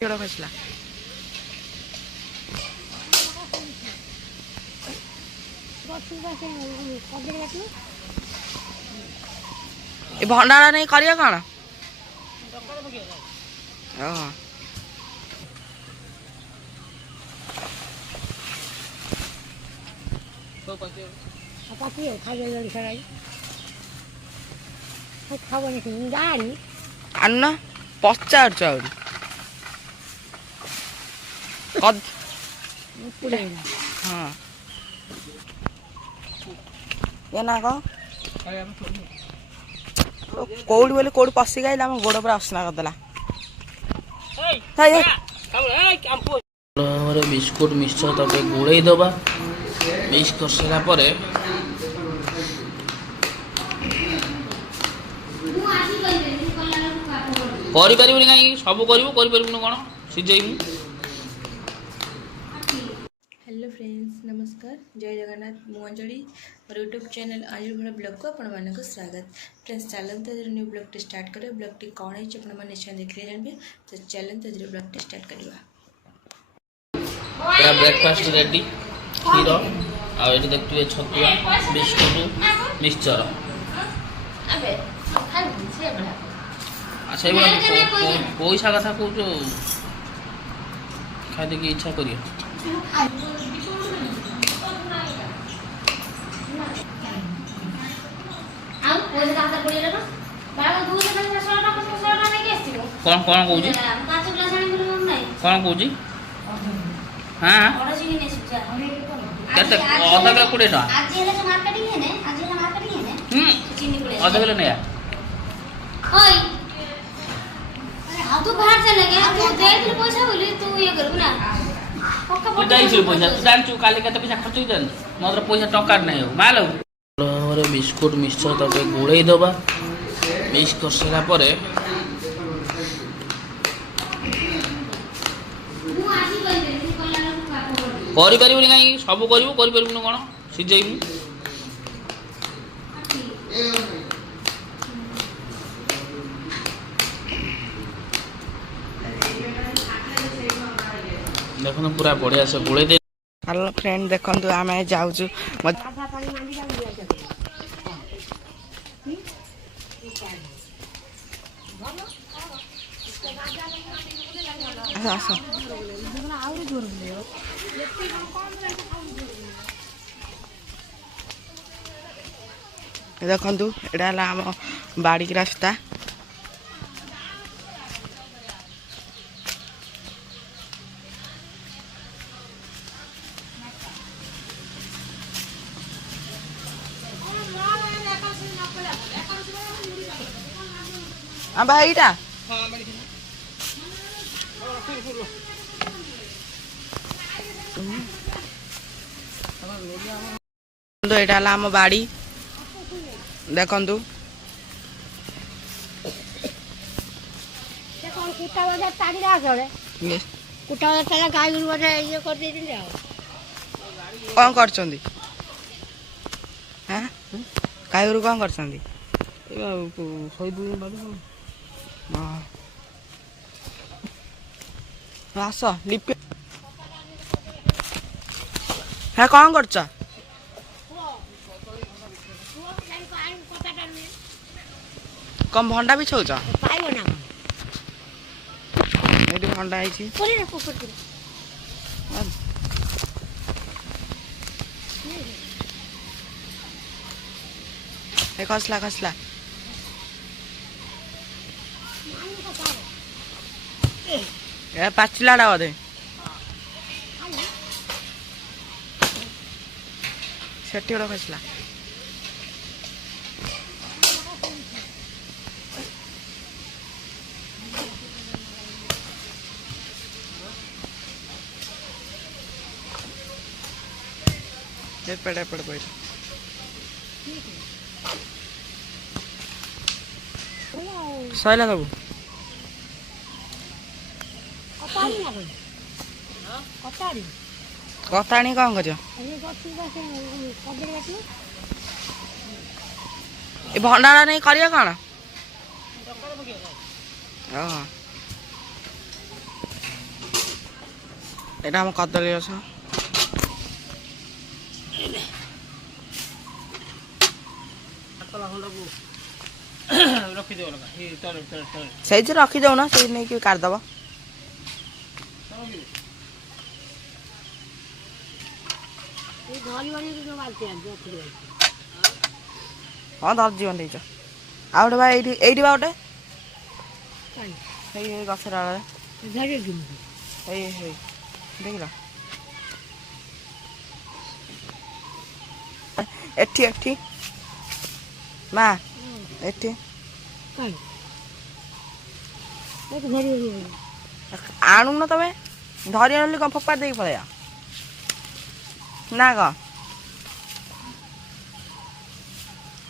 କେଡ ଖସିଲା ଏ ଭଣ୍ଡାର ନେଇ କରିବା କଣ? ଓହୋ ଆନ ପଚାରୁଛ ଆହୁରି ହଁ ଏ ନା କଣ କୋଉଠି ବୋଲି କୋଉଠି ପଶିକି ଆଇଲା ଆମ ଗୋଡ଼ ପୁରା ଅସନା କରିଦେଲା। ବିସ୍କୁଟ ମିକ୍ସଚର ତାକୁ ଗୋଳେଇ ଦେବା। ମିକ୍ସ କରିସାରିଲା ପରେ କରିପାରିବୁନି କାହିଁକି? ସବୁ କରିବୁ, କରିପାରିବୁନି କ'ଣ? ସିଝେଇବୁ। हेलो फ्रेंड्स, नमस्कार, जय जगन्नाथ। मु अंजलि और यूट्यूब चैनल अंजलि भोला ब्लॉग को आपण स्वागत। फ्रेंड्स चलते न्यू ब्लॉग टी स्टार्ट करें। ब्लॉग टी कौन है आप निश्चय देखिए जानवे। तो चलते ब्लॉग टी स्टार्ट करवा। ब्रेकफास्ट रेडी, क्षीर आ देखिए छतुआ, बिस्कुट, मिक्सचर। अच्छा पैसा कथा कौच खाई देखिए इच्छा करिए। कौन कौन कौन कौन हाँ केते आधा किलो 20 टका आधा किलो नहीं तू बाहर चले गया तू दे दिल पैसा बोली तू ये करबू ना तू जाइछु पैसा तू जानछु काली केते पैसा खर्च होई जान मोर पैसा टका नहीं हो माल रे बिस्कुट मिक्सचर ताके गोळेई दबा। मिक्स कर सारा परे करि परिबुनी काई सब करिवो करि परिबुनी कोन सिजेइबु। देखो पूरा बढ़िया से गोले दे। हेलो फ्रेंड देखंतु आमे जाउछु देखंतु एडा ला हम बाड़ी के रास्ता। भाईटा एटा ला हम बाड़ी देखंतु कौन करछंदी हैं गायरू कौन करछंदी आस लिपि है कौन करछ कम भंडा भी छौछ एटी भंडा आइछि ए कसला कसला ए पाचिलाडा बोधे सेठी गोटे खसला एपड़े एपड़े बैठ सैला सब कताणी कौन कर भंडारा नहीं करिया कौन? এটা আমার কদলী গছ। ସେଇ ଯେ ରଖିଦଉନ ସେଇ ନେଇକି କାଢିଦବ। ହଁ ଧରିଯିବ ନେଇଛ। ଆଉ ଗୋଟେ ବା ଏଇଠି ଏଇଠି ବା ଗୋଟେ ଏଇ ଗଛ ଡାଳରେ ଏଇ ହେଇ ଦେଖିଲ ଏଠି ଏଠି ମା ଏଠି ଆଣୁନ ତମେ ଧରି ଆଣିଲି କଣ ଫୋପାଡ଼ି ଦେଇକି ପଳେଇବା ନା କଣ।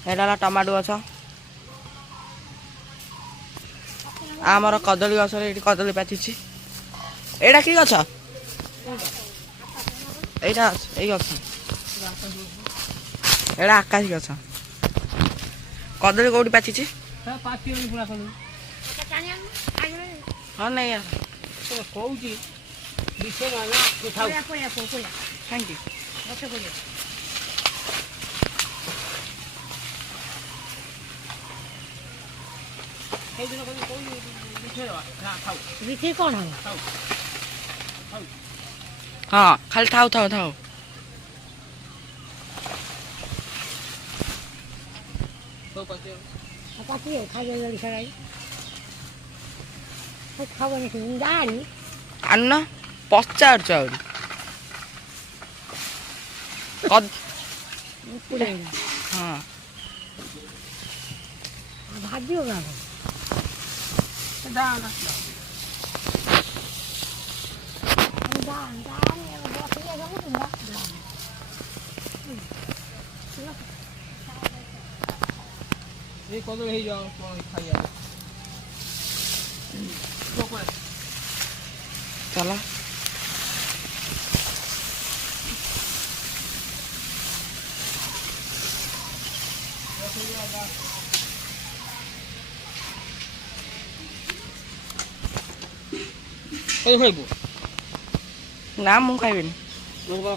ଏଇଟା ହେଲା ଟମାଟୋ ଗଛ। ଆମର କଦଳୀ ଗଛରେ ଏଇଠି କଦଳୀ ପାଚିଛି। ଏଇଟା କି ଗଛ? ଏଇଟା ଏଇ ଗଛ ଏଇଟା ଆକାଶୀ ଗଛ। କଦଳୀ କୋଉଠି ପାଚିଛି? ହଁ ନେଇ ଆସ କହୁଛି କାହିଁକି କଣ ହଁ ଖାଲି ଥାଉ ଥାଉ ଥାଉ। ଆଣୁନ ପଚାରୁଛ ଆହୁରି ହଁ ଭାଜିବ କଦଳୀ ହେଇଯାଅ ଖାଇବା ଚାଲ। ଖାଇବୁ ନା ମୁଁ ଖାଇବିନି।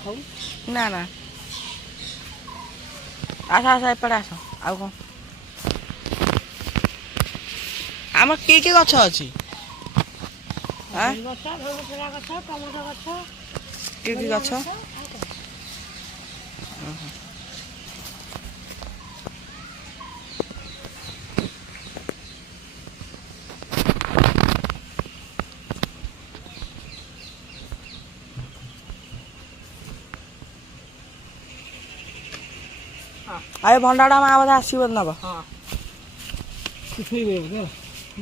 ଖାଉ ନା ନା ଆସ ଆସ ଏପଟେ ଆସ। ଆଉ କଣ ଆମର କି କି ଗଛ ଅଛି? ଗଛ ଟମାଟୋ ଗଛ କି କି ଗଛ? ଆରେ ଭଣ୍ଡାଟା ମା ବୋଧେ ଆସିବ ନବ।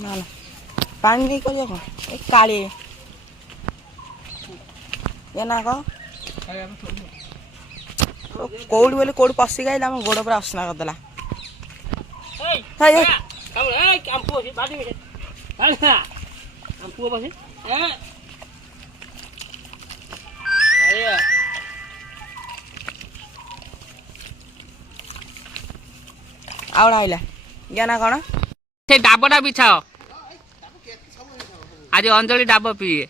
ନା ନା ପାଣି ନେଇ କରିବ କଣ? ଏ କାଳି ଏ ନା କଣ କୋଉଠି ବୋଲି କୋଉଠି ପଶିକି ଆଇଲା ଆମ ଗୋଡ଼ ପୁରା ଅସନା କରିଦେଲା। ଆଉ ଆଇଲା ଇଆ ନା କଣ? ସେ ଡାବଟା ବିଛାଅ ଆଜି ଅଞ୍ଜଳି ଡାବ ପିଇଏ।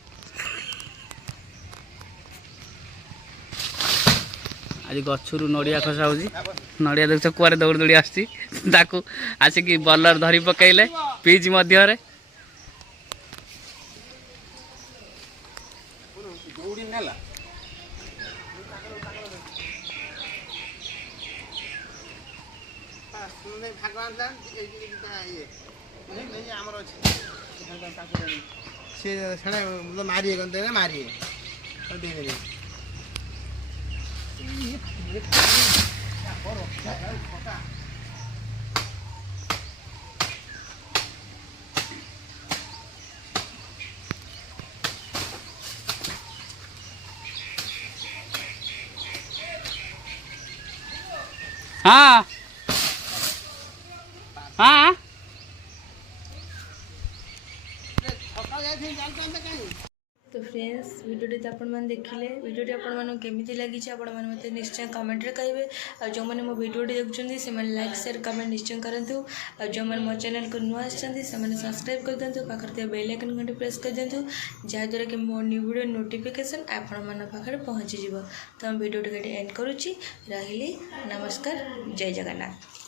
ଆଜି ଗଛରୁ ନଡ଼ିଆ ଖସା ହଉଛି। ନଡ଼ିଆ ଦେଖୁଛ କୁଆଡ଼େ ଦୌଡ଼ି ଦୌଡ଼ି ଆସୁଛି। ତାକୁ ଆସିକି ବଲର ଧରି ପକେଇଲେ ପିଚ୍ ମଧ୍ୟରେ। हाँ हाँ তো तो फ्रेंड्स वीडियोटी तो आपण मैंने देखिले वीडियोटी आपण मानक केमिति लगी आपण मैंने मते निश्चय कमेंट रे कहिबे आ जो माने मो वीडियोटी देखुछन्ती से माने लाइक शेयर कमेंट निश्चय करंतु आ जो माने मो चैनल को नुआ आछन्ती से माने सब्सक्राइब कर दंतु पाखर ते बेल आइकन घंटी प्रेस कर दंतु जा द्वारा कि मो न्यू वीडियो नोटिफिकेशन आपण मन पाखर पहुंची जिवो तो हम वीडियोटी एंड करूची रहिली नमस्कार जय जगन्नाथ।